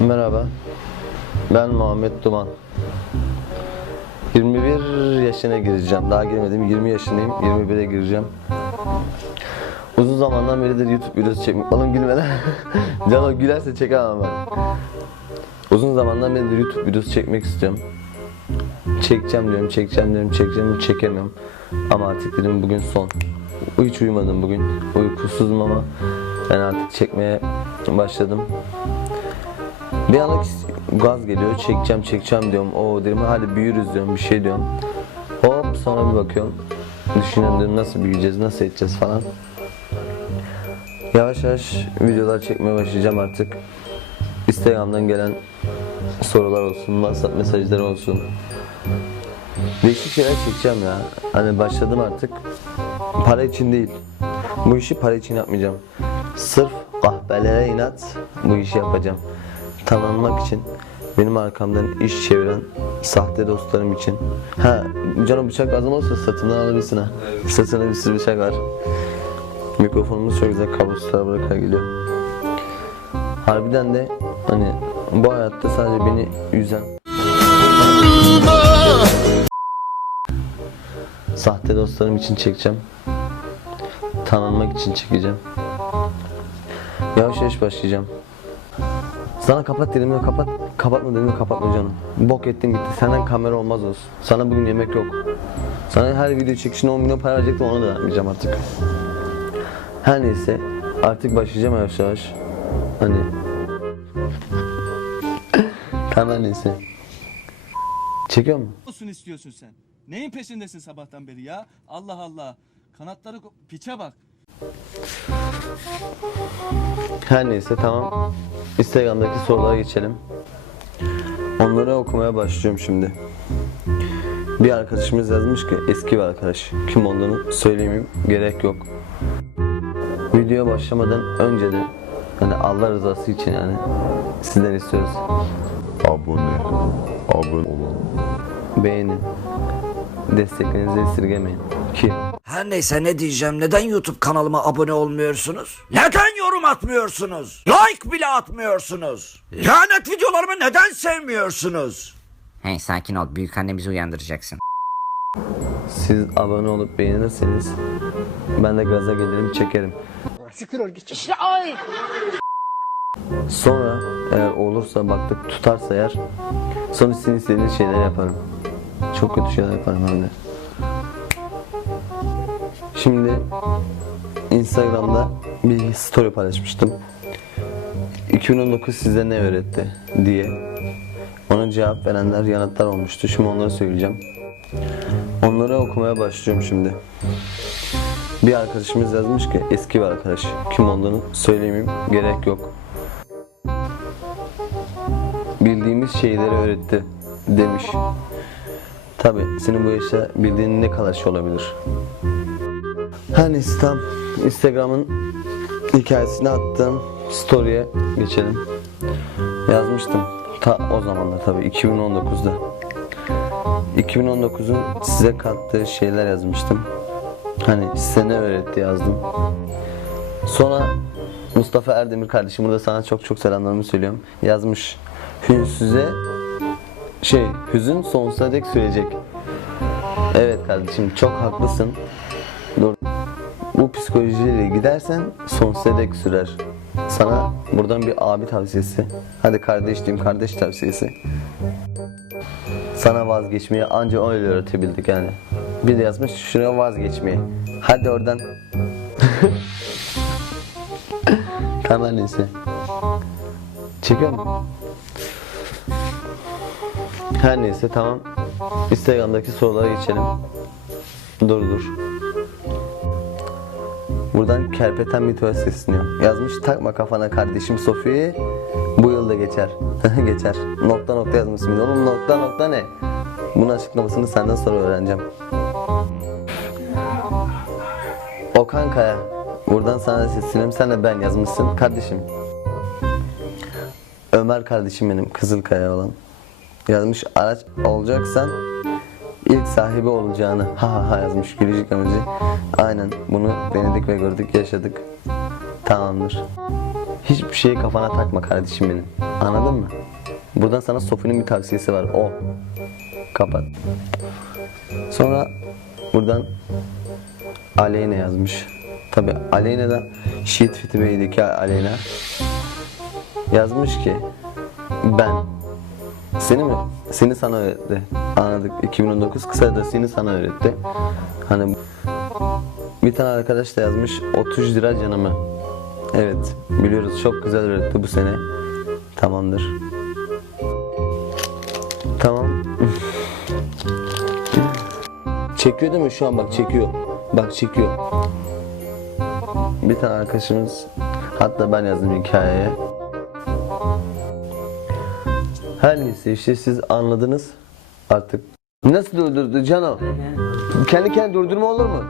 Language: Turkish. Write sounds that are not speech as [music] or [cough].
Merhaba. Ben Muhammed Duman. 21 yaşına gireceğim. Daha girmedim. 20 yaşındayım. 21'e gireceğim. Uzun zamandan beridir YouTube videosu çekmek. Oğlum gülme lan. Can o gülerse çekemem ben. Uzun zamandan beridir YouTube videosu çekmek istiyorum. Çekeceğim diyorum, çekeceğim diyorum, çekeceğim çekemiyorum. Ama artık dedim bugün son. Hiç uyumadım bugün. Uykusuzum ama ben artık çekmeye başladım. Bir anlık gaz geliyor. Çekeceğim çekeceğim diyorum. O dedim hadi büyürüz diyorum bir şey diyorum. Hop sonra bir bakıyorum. Düşünüyorum nasıl büyüyeceğiz nasıl edeceğiz falan. Yavaş yavaş videolar çekmeye başlayacağım artık. Instagram'dan gelen sorular olsun, WhatsApp mesajları olsun. Değişik şeyler çekeceğim ya. Hani başladım artık. Para için değil. Bu işi para için yapmayacağım. Sırf kahvelere inat bu işi yapacağım. Tanınmak için, benim arkamdan iş çeviren sahte dostlarım için. Ha, canım bıçak lazım olsa satından alabilirsin ha. Satına bir sürü bıçak var. Mikrofonumuz çok güzel kablosuzlar bırakarak geliyor. Harbiden de hani bu hayatta sadece beni üzen Sahte dostlarım için çekeceğim. Tanınmak için çekeceğim. Yavaş yavaş başlayacağım. Sana kapat dediğimde kapat, kapatma dediğimde kapatma canım. Bok ettin gitti. Senden kamera olmaz olsun. Sana bugün yemek yok. Sana her video çekişine 10 milyon para verecektim onu da vermeyeceğim artık. Her neyse artık başlayacağım yavaş yavaş. Hani Tamam her neyse. Çekiyor mu? olsun istiyorsun sen? Neyin peşindesin sabahtan beri ya? Allah Allah. Kanatları piçe bak. Her neyse tamam. Instagram'daki sorulara geçelim. Onları okumaya başlıyorum şimdi. Bir arkadaşımız yazmış ki eski bir arkadaş. Kim olduğunu söylemeyeyim gerek yok. Videoya başlamadan önce de hani Allah rızası için yani sizden istiyoruz. abone, abone olun. Beğenin. Desteklerinizi esirgemeyin. Ki Her neyse ne diyeceğim neden YouTube kanalıma abone olmuyorsunuz? Neden yorum atmıyorsunuz? Like bile atmıyorsunuz? Lanet videolarımı neden sevmiyorsunuz? Hey sakin ol büyük annemizi uyandıracaksın. siz abone olup beğenirseniz ben de gaza gelirim çekerim. Sonra eğer olursa baktık tutarsa eğer sonra sizin istediğiniz şeyler yaparım. Çok kötü şeyler yaparım hem de. Şimdi Instagram'da bir story paylaşmıştım. 2019 size ne öğretti diye. Ona cevap verenler yanıtlar olmuştu. Şimdi onları söyleyeceğim. Onları okumaya başlıyorum şimdi. Bir arkadaşımız yazmış ki eski bir arkadaş. Kim olduğunu söylemeyeyim gerek yok. Bildiğimiz şeyleri öğretti demiş. Tabi senin bu yaşta bildiğin ne kadar şey olabilir. Her neyse tam Instagram'ın hikayesini attığım story'e geçelim. Yazmıştım. Ta o zamanlar tabi 2019'da. 2019'un size kattığı şeyler yazmıştım. Hani size ne öğretti yazdım. Sonra Mustafa Erdemir kardeşim burada sana çok çok selamlarımı söylüyorum. Yazmış. Hünsüze şey hüzün sonsuza dek sürecek. Evet kardeşim çok haklısın. Dur. Bu psikolojiyle gidersen sonsuza dek sürer. Sana buradan bir abi tavsiyesi. Hadi kardeş diyeyim kardeş tavsiyesi. Sana vazgeçmeyi anca öyle öğretebildik yani. Bir de yazmış şuraya vazgeçmeyi. Hadi oradan. [laughs] tamam neyse. Çekiyor mu? Her neyse tamam. Instagram'daki sorulara geçelim. Dur dur. Buradan kerpeten tuvalet sesleniyor. Yazmış takma kafana kardeşim Sofi'yi. Bu yılda geçer. [laughs] geçer. Nokta nokta yazmışsın. bir de. Oğlum nokta nokta ne? Bunun açıklamasını senden sonra öğreneceğim. Okan Kaya. Buradan sana sesleniyorum. Sen de ben yazmışsın. Kardeşim. Ömer kardeşim benim. Kızılkaya olan. Yazmış araç olacaksan ilk sahibi olacağını ha ha ha yazmış gülücük emoji. Aynen bunu denedik ve gördük yaşadık. Tamamdır. Hiçbir şeyi kafana takma kardeşim benim. Anladın mı? Buradan sana Sofi'nin bir tavsiyesi var. O. Kapat. Sonra buradan Aleyna yazmış. Tabi Aleyna da Shit Fit Bey'deki Aleyna yazmış ki ben seni mi? Seni sana öğretti. Anladık. 2019 kısa da seni sana öğretti. Hani bir tane arkadaş da yazmış 30 lira canımı. Evet biliyoruz çok güzel öğretti bu sene. Tamamdır. Tamam. [laughs] çekiyor değil mi şu an bak çekiyor. Bak çekiyor. Bir tane arkadaşımız hatta ben yazdım hikayeye. Her neyse işte siz anladınız artık. Nasıl durdurdu Cano? Kendi kendine durdurma olur mu?